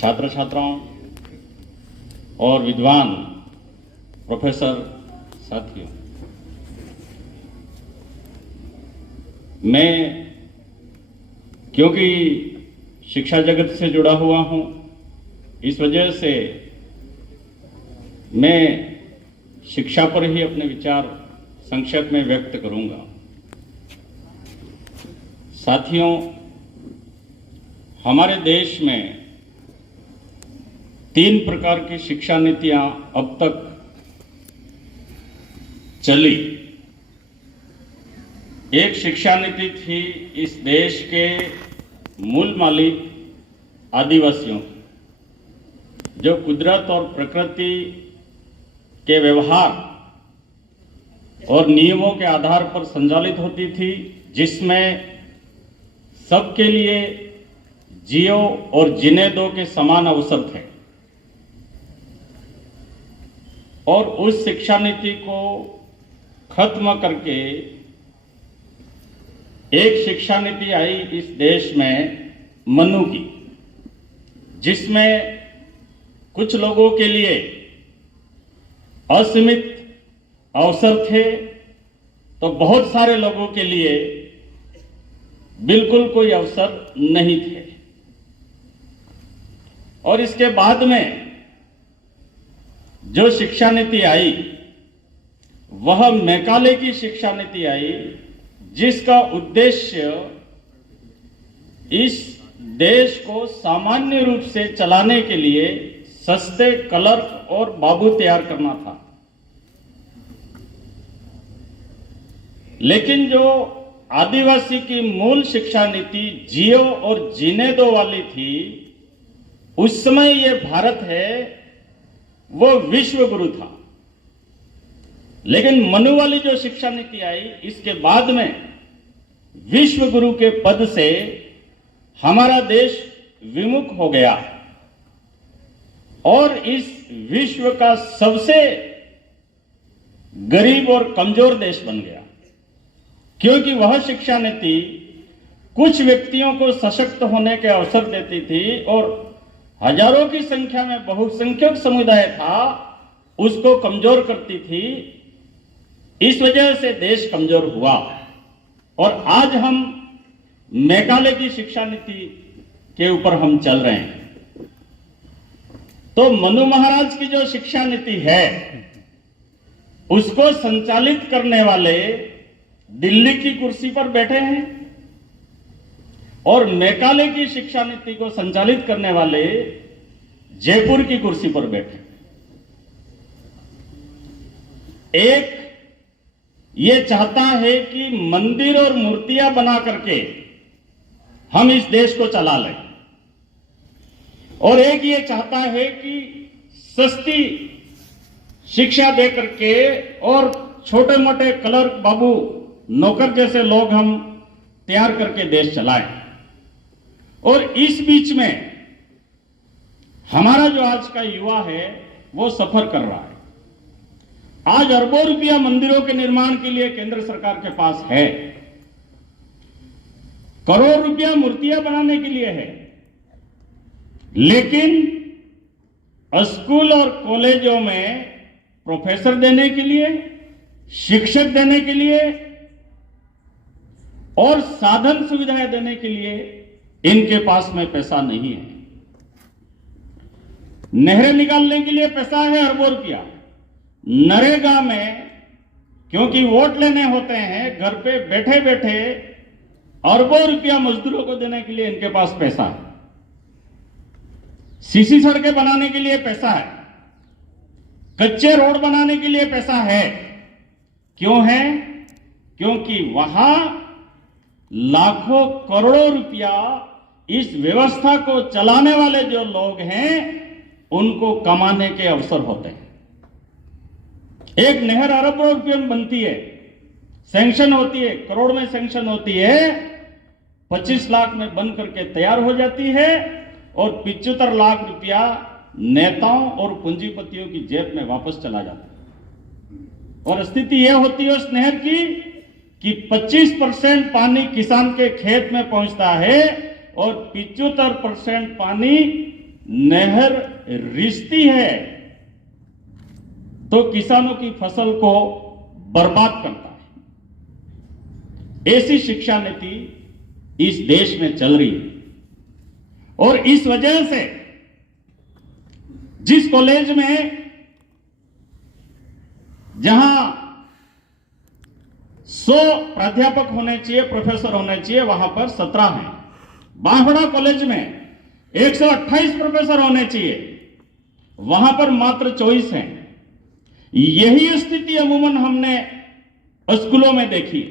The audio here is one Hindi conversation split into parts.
छात्र छात्राओं और विद्वान प्रोफेसर साथियों, मैं क्योंकि शिक्षा जगत से जुड़ा हुआ हूं, इस वजह से मैं शिक्षा पर ही अपने विचार संक्षेप में व्यक्त करूंगा। साथियों, हमारे देश में 3 प्रकार की शिक्षा नीतियां अब तक चली। एक शिक्षा नीति थी इस देश के मूल मालिक आदिवासियों की, जो कुदरत और प्रकृति के व्यवहार और नियमों के आधार पर संचालित होती थी, जिसमें सबके लिए जियो और जीने दो के समान अवसर थे। और उस शिक्षा नीति को खत्म करके एक शिक्षा नीति आई इस देश में मनु की, जिसमें कुछ लोगों के लिए असीमित अवसर थे तो बहुत सारे लोगों के लिए बिल्कुल कोई अवसर नहीं थे। और इसके बाद में जो शिक्षा नीति आई वह मैकाले की शिक्षा नीति आई, जिसका उद्देश्य इस देश को सामान्य रूप से चलाने के लिए सस्ते क्लर्क और बाबू तैयार करना था। लेकिन जो आदिवासी की मूल शिक्षा नीति जियो और जीने दो वाली थी, उस समय ये भारत है वो विश्व गुरु था। लेकिन मनु वाली जो शिक्षा नीति आई, इसके बाद में विश्व गुरु के पद से हमारा देश विमुख हो गया और इस विश्व का सबसे गरीब और कमजोर देश बन गया, क्योंकि वह शिक्षा नीति कुछ व्यक्तियों को सशक्त होने के अवसर देती थी और हजारों की संख्या में बहुसंख्यक समुदाय था उसको कमजोर करती थी। इस वजह से देश कमजोर हुआ और आज हम मैकाले की शिक्षा नीति के ऊपर हम चल रहे हैं। तो मनु महाराज की जो शिक्षा नीति है उसको संचालित करने वाले दिल्ली की कुर्सी पर बैठे हैं और मैकाले की शिक्षा नीति को संचालित करने वाले जयपुर की कुर्सी पर बैठे। एक ये चाहता है कि मंदिर और मूर्तियां बना करके हम इस देश को चला लें, और एक ये चाहता है कि सस्ती शिक्षा दे करके और छोटे मोटे क्लर्क बाबू नौकर जैसे लोग हम तैयार करके देश चलाएं। और इस बीच में हमारा जो आज का युवा है वो सफर कर रहा है। आज अरबों रुपया मंदिरों के निर्माण के लिए केंद्र सरकार के पास है, करोड़ रुपया मूर्तियां बनाने के लिए है, लेकिन स्कूल और कॉलेजों में प्रोफेसर देने के लिए, शिक्षक देने के लिए और साधन सुविधाएं देने के लिए इनके पास में पैसा नहीं है। नहरें निकालने के लिए पैसा है अरबों रुपया। नरेगा में क्योंकि वोट लेने होते हैं, घर पे बैठे बैठे अरबों रुपया मजदूरों को देने के लिए इनके पास पैसा है। सीसी सड़कें बनाने के लिए पैसा है, कच्चे रोड बनाने के लिए पैसा है। क्यों है? क्योंकि वहां लाखों करोड़ों रुपया इस व्यवस्था को चलाने वाले जो लोग हैं उनको कमाने के अवसर होते हैं। एक नहर अरबों रुपये में बनती है, सैंक्शन होती है, करोड़ में सैंक्शन होती है, 25 लाख में बन करके तैयार हो जाती है और 75 लाख रुपया नेताओं और पूंजीपतियों की जेब में वापस चला जाता है। और स्थिति यह होती है उस नहर की कि 25% पानी किसान के खेत में पहुंचता है और 75% पानी नहर रिसती है तो किसानों की फसल को बर्बाद करता है। ऐसी शिक्षा नीति इस देश में चल रही है और इस वजह से जिस कॉलेज में जहां 100 प्राध्यापक होने चाहिए, प्रोफेसर होने चाहिए, वहां पर 17 हैं। बांसवाड़ा कॉलेज में 128 प्रोफेसर होने चाहिए, वहां पर मात्र 24 हैं। यही स्थिति अमूमन हमने स्कूलों में देखी,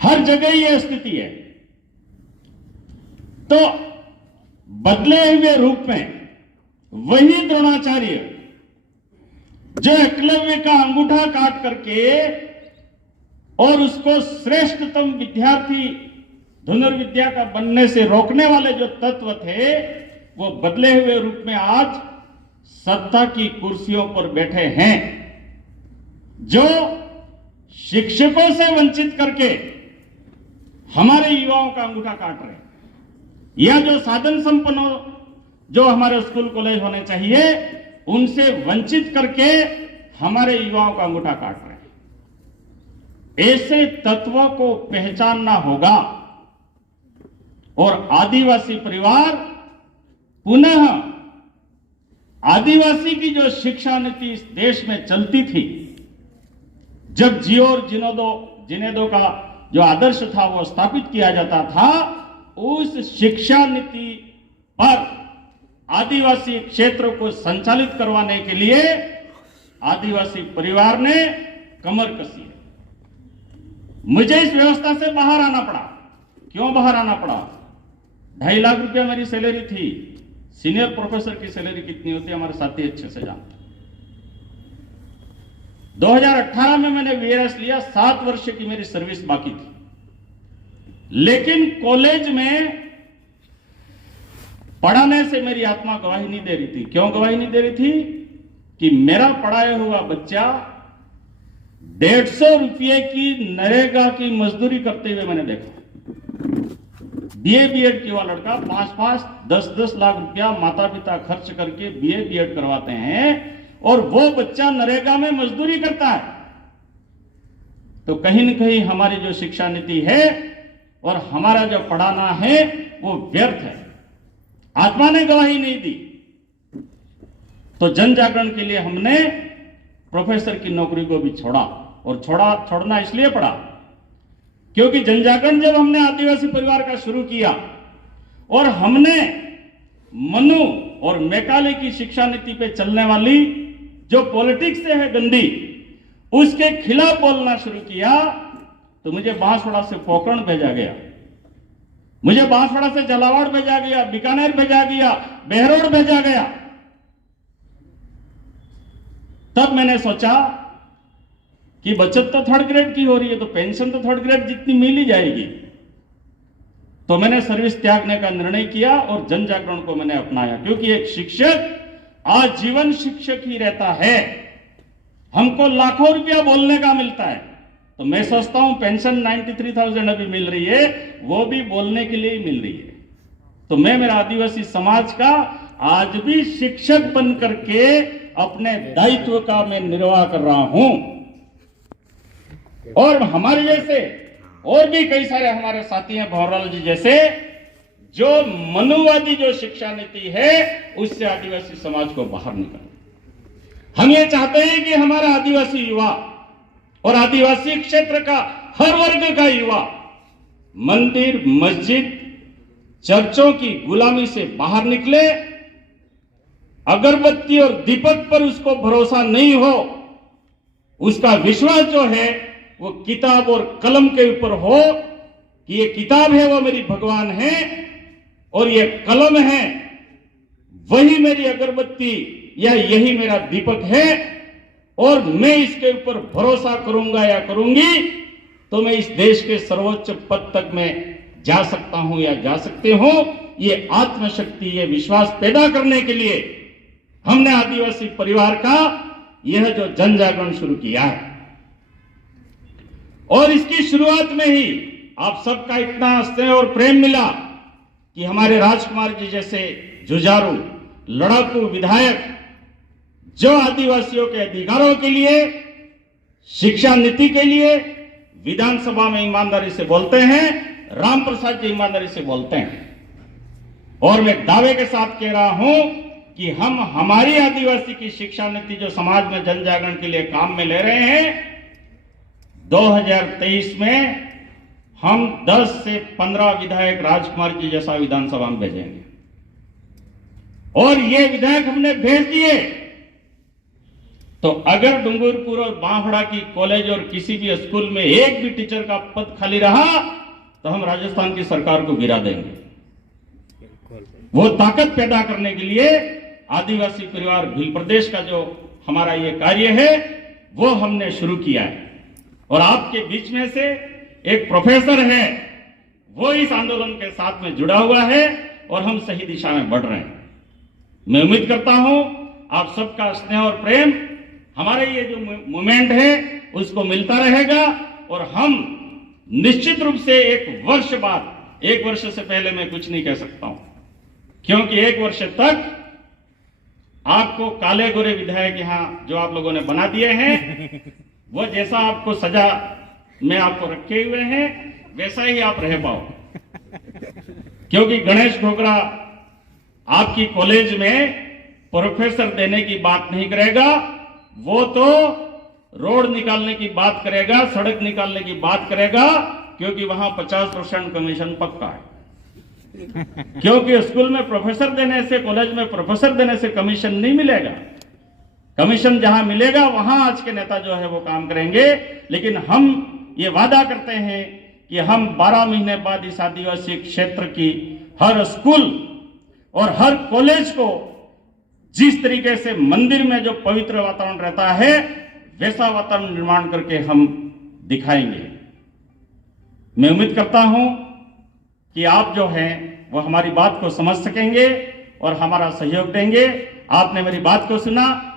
हर जगह यह स्थिति है। तो बदले हुए रूप में वही द्रोणाचार्य जो एकलव्य का अंगूठा काट करके और उसको श्रेष्ठतम विद्यार्थी धनुर्विद्या का बनने से रोकने वाले जो तत्व थे, वो बदले हुए रूप में आज सत्ता की कुर्सियों पर बैठे हैं, जो शिक्षकों से वंचित करके हमारे युवाओं का अंगूठा काट रहे हैं, या जो साधन संपन्न जो हमारे स्कूल कॉलेज होने चाहिए उनसे वंचित करके हमारे युवाओं का अंगूठा काट रहे हैं। ऐसे तत्वों को पहचानना होगा और आदिवासी परिवार पुनः आदिवासी की जो शिक्षा नीति इस देश में चलती थी, जब जियो और जिनेदो का जो आदर्श था वो स्थापित किया जाता था, उस शिक्षा नीति पर आदिवासी क्षेत्र को संचालित करवाने के लिए आदिवासी परिवार ने कमर कसी है। मुझे इस व्यवस्था से बाहर आना पड़ा। क्यों बाहर आना पड़ा? 2.5 लाख रुपया मेरी सैलरी थी। सीनियर प्रोफेसर की सैलरी कितनी होती है हमारे साथी अच्छे से जानते। 2018 में मैंने वीआरएस लिया, 7 वर्ष की मेरी सर्विस बाकी थी, लेकिन कॉलेज में पढ़ाने से मेरी आत्मा गवाही नहीं दे रही थी। क्यों गवाही नहीं दे रही थी? कि मेरा पढ़ाया हुआ बच्चा 150 रुपये की नरेगा की मजदूरी करते हुए मैंने देखा। बीए बीएड किया लड़का 5-5, 10-10 लाख रुपया माता पिता खर्च करके बीए बीएड करवाते हैं और वो बच्चा नरेगा में मजदूरी करता है। तो कहीं न कहीं हमारी जो शिक्षा नीति है और हमारा जो पढ़ाना है वो व्यर्थ है। आत्मा ने गवाही नहीं दी। तो जन जागरण के लिए हमने प्रोफेसर की नौकरी को भी छोड़ा, और छोड़ना इसलिए पड़ा क्योंकि जन जागरण जब हमने आदिवासी परिवार का शुरू किया और हमने मनु और मैकाले की शिक्षा नीति पे चलने वाली जो पॉलिटिक्स से है गंदी, उसके खिलाफ बोलना शुरू किया, तो मुझे बांसवाड़ा से पोखरण भेजा गया, मुझे बांसवाड़ा से झालावाड़ भेजा गया, बीकानेर भेजा गया, बहरोड भेजा गया। तब मैंने सोचा कि बचत तो 3rd ग्रेड की हो रही है, तो पेंशन तो 3rd ग्रेड जितनी मिल ही जाएगी। तो मैंने सर्विस त्यागने का निर्णय किया और जन जागरण को मैंने अपनाया, क्योंकि एक शिक्षक आजीवन शिक्षक ही रहता है। हमको लाखों रुपया बोलने का मिलता है, तो मैं सोचता हूं पेंशन 93,000 अभी मिल रही है, वो भी बोलने के लिए ही मिल रही है। तो मैं मेरा आदिवासी समाज का आज भी शिक्षक बन करके अपने दायित्व का मैं निर्वाह कर रहा हूं। और हमारे जैसे और भी कई सारे हमारे साथी हैं, भंवरलाल जी जैसे, जो मनुवादी जो शिक्षा नीति है उससे आदिवासी समाज को बाहर निकाले। हम ये चाहते हैं कि हमारा आदिवासी युवा और आदिवासी क्षेत्र का हर वर्ग का युवा मंदिर, मस्जिद, चर्चों की गुलामी से बाहर निकले। अगरबत्ती और दीपक पर उसको भरोसा नहीं हो, उसका विश्वास जो है वो किताब और कलम के ऊपर हो कि ये किताब है वो मेरी भगवान है और ये कलम है वही मेरी अगरबत्ती या यही मेरा दीपक है, और मैं इसके ऊपर भरोसा करूंगा या करूंगी तो मैं इस देश के सर्वोच्च पद तक मैं जा सकता हूं या जा सकते हो। ये आत्मशक्ति, ये विश्वास पैदा करने के लिए हमने आदिवासी परिवार का यह जो जन जागरण शुरू किया है। और इसकी शुरुआत में ही आप सबका इतना स्नेह और प्रेम मिला कि हमारे राजकुमार जी जैसे जुझारू लड़ाकू विधायक जो आदिवासियों के अधिकारों के लिए, शिक्षा नीति के लिए विधानसभा में ईमानदारी से बोलते हैं, राम प्रसाद जी ईमानदारी से बोलते हैं। और मैं दावे के साथ कह रहा हूं कि हम हमारी आदिवासी की शिक्षा नीति जो समाज में जन जागरण के लिए काम में ले रहे हैं, 2023 में हम 10 से 15 विधायक राजकुमार जी जैसा विधानसभा में भेजेंगे। और ये विधायक हमने भेज दिए तो अगर डूंगरपुर और बांसवाड़ा की कॉलेज और किसी भी स्कूल में एक भी टीचर का पद खाली रहा तो हम राजस्थान की सरकार को गिरा देंगे। वो ताकत पैदा करने के लिए आदिवासी परिवार भील प्रदेश का जो हमारा ये कार्य है वो हमने शुरू किया है। और आपके बीच में से एक प्रोफेसर है, वो इस आंदोलन के साथ में जुड़ा हुआ है और हम सही दिशा में बढ़ रहे हैं। मैं उम्मीद करता हूं आप सबका स्नेह और प्रेम हमारे ये जो मूवमेंट है उसको मिलता रहेगा और हम निश्चित रूप से एक वर्ष बाद, एक वर्ष से पहले मैं कुछ नहीं कह सकता हूं, क्योंकि एक वर्ष तक आपको काले गोरे विधायक यहां जो आप लोगों ने बना दिए हैं, वो जैसा आपको सजा में आपको रखे हुए हैं वैसा ही आप रह पाओ। क्योंकि गणेश ढोगरा आपकी कॉलेज में प्रोफेसर देने की बात नहीं करेगा, वो तो रोड निकालने की बात करेगा, सड़क निकालने की बात करेगा, क्योंकि वहां 50% कमीशन पक्का है। क्योंकि स्कूल में प्रोफेसर देने से, कॉलेज में प्रोफेसर देने से कमीशन नहीं मिलेगा। कमीशन जहां मिलेगा वहां आज के नेता जो है वो काम करेंगे। लेकिन हम ये वादा करते हैं कि हम 12 महीने बाद इस आदिवासी क्षेत्र की हर स्कूल और हर कॉलेज को जिस तरीके से मंदिर में जो पवित्र वातावरण रहता है वैसा वातावरण निर्माण करके हम दिखाएंगे। मैं उम्मीद करता हूं कि आप जो हैं वो हमारी बात को समझ सकेंगे और हमारा सहयोग देंगे। आपने मेरी बात को सुना।